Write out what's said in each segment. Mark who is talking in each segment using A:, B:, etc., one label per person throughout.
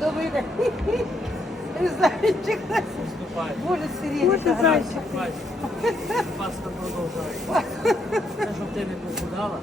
A: Добрий день. Зайчик.
B: Вступай.
A: Боже, сирені.
B: Зайчик. Паска продовжує. Те, щоб ти не похудала.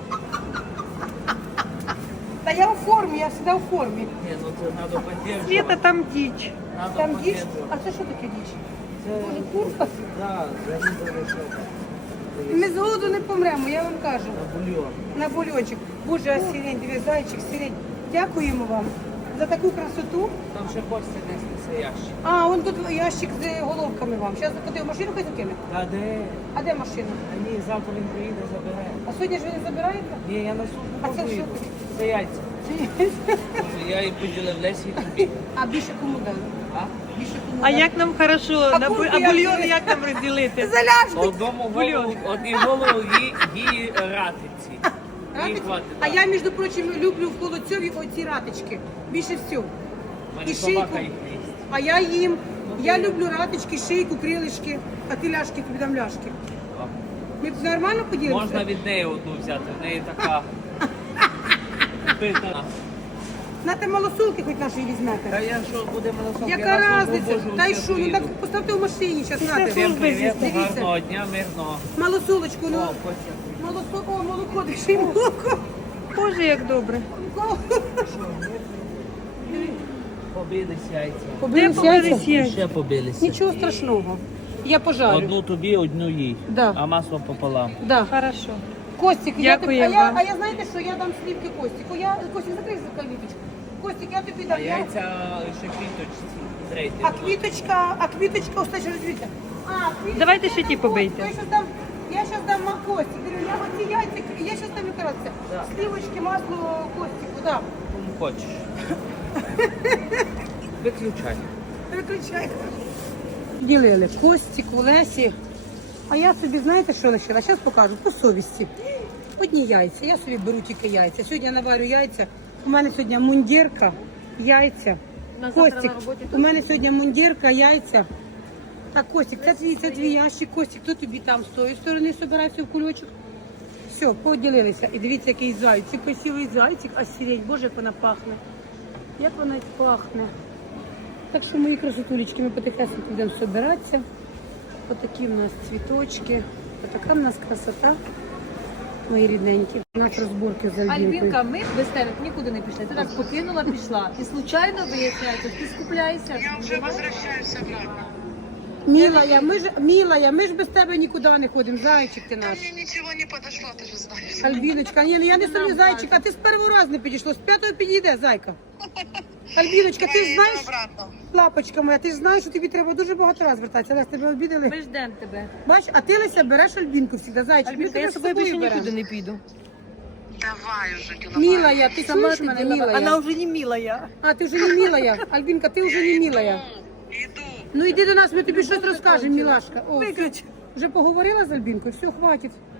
A: Та я у формі, я завжди у формі.
B: Ні, ну це треба поддержувати.
C: Света, там дичь.
B: Надо
A: Там діч.
B: поддержувати.
A: А це що таке діч?
B: Це,
A: Може, курка?
B: да, загрузили що.
A: Ми з голоду не помремо, я вам кажу.
B: На бульйон.
A: На бульончик. Боже, а сирень, диви, зайчик, сирень. Дякуємо вам за таку красоту.
B: Там ще хочеться нести ящик.
A: А, он тут ящик з головками вам. Зараз куди в машину хай закине?
B: А де?
A: А де машина?
B: А ні, завтра він приїде, забере.
A: А сьогодні ж ви не забираєте?
B: Ні, я на
A: А
B: службу
A: це
B: поїду.
A: що?
B: Це яйця. Я її поділив Лесі і тобі.
A: А більше кому дали?
B: А?
A: Більше кому
C: А
A: дали?
C: як нам хорошо,
A: курку
C: а
A: як
C: бульйон
A: їсти?
C: як нам розділити?
A: Заляжник.
B: Одному
C: Бульйон.
B: голову, одній голову її ратиці. Їй
A: Ратиці?
B: хватить.
A: А
B: так.
A: я, між прочим, люблю в холодцьові оці ратички. Більше всього.
B: У мене
A: І
B: собака
A: шийку.
B: їх не їсть.
A: А я їм. Я люблю ратички, шийку, крилишки, а ти ляшки, тобі дам ляшки. Ми б нормально поділимося?
B: Можна від неї одну взяти, в неї така питана.
A: Нате малосолки хоч нашої
B: Та
A: візьмете.
B: я що, буде малосок,
A: Яка разниця? Та й що? Ну так поставте в машині, зараз нате.
B: Всім привіт,
A: Дивіться.
B: гарного дня, мирного.
A: Малосолочку, ну.
B: О, Костя.
A: О, молоко, диши молоко.
C: Боже, як добре.
B: Побились яйця.
C: Де
A: Побились
C: побились
A: яйця?
C: яйця?
B: Ще побилися.
A: Нічого страшного. Я пожарю.
B: Одну тобі, одну їй.
A: Да.
B: А масло пополам.
A: Да.
C: Хорошо.
A: Костик,
C: Дякую
A: я
C: вам.
A: а я знаєте що, я дам слівки Костику. Костик, закрий за каліточку. Костик, я тобі
B: А
A: дам.
B: яйця ще квіточці.
A: А
B: Зрейте.
A: квіточка, ось що дивіться. Квіточка,
C: Давайте ще
A: я
C: ті
A: дам
C: побийте.
A: Костику, Я щас дам Костик. Говорю, я оці яйця, я щас дам якраз це.
B: Да.
A: Слівочки, масло Костику, да.
B: Кому хочеш. Виключай.
A: Виключай. Ділили Костик, Лесі. А я собі, знаєте, що лишила? Зараз покажу, по совісті. Одні яйця. Я собі беру тільки яйця. Сьогодні я наварю яйця. У мене сьогодні мундірка, яйця. Костик, у мене сьогодні мундірка, яйця. Так, Костик, це твій ящик. Костик, хто тобі там з тої сторони собирається в кульочок? Все, поділилися. І дивіться, який зайчик. Це красивий зайчик, а сирень, боже, як вона пахне. Як вона пахне. Так що, мої красотулечки, ми потихесенько будемо збиратися. Отакі в нас цвіточки. Отака в нас красота, мої рідненькі. У нас розборки з Альбінкою.
D: Альбінка, ми без тебе нікуди не пішли. Ти нас покинула, пішла. І случайно виясняється, ти скупляєшся.
E: Я уже возвращаюсь обратно.
A: Мілая, ми ж без тебе нікуди не ходимо. Зайчик ти
E: Да
A: наш.
E: мне ничего не подошло, ты же знаешь.
A: Альбіночка, ні, я не собі зайчик, а ти з першого разу не підійшло, з п'ятого підійде, зайка. Альбіночка, ти ж
E: Поеду
A: знаєш,
E: обратно.
A: лапочка моя, ти ж знаєш, що тобі треба дуже багато разів вертатися. Лесь, тебе обідали.
D: Ми ждемо тебе.
A: Бач, а ти, Леся, береш Альбінку завжди, зайчик. Ми
C: Альбінка,
A: тебе
C: я
A: з
C: з тобою більше
A: беремо.
C: нікуди не піду.
E: Давай уже, Дюна.
A: Милая, ти чуєш мене, милая?
C: Вона вже не милая.
A: А, ти вже не милая. Альбінка, ти вже не милая.
E: Иду.
A: Ну йди до нас, ми тобі щось розкажемо, мілашка. О,
C: Виключ.
A: вже поговорила з Альбінкою? Все, хватить.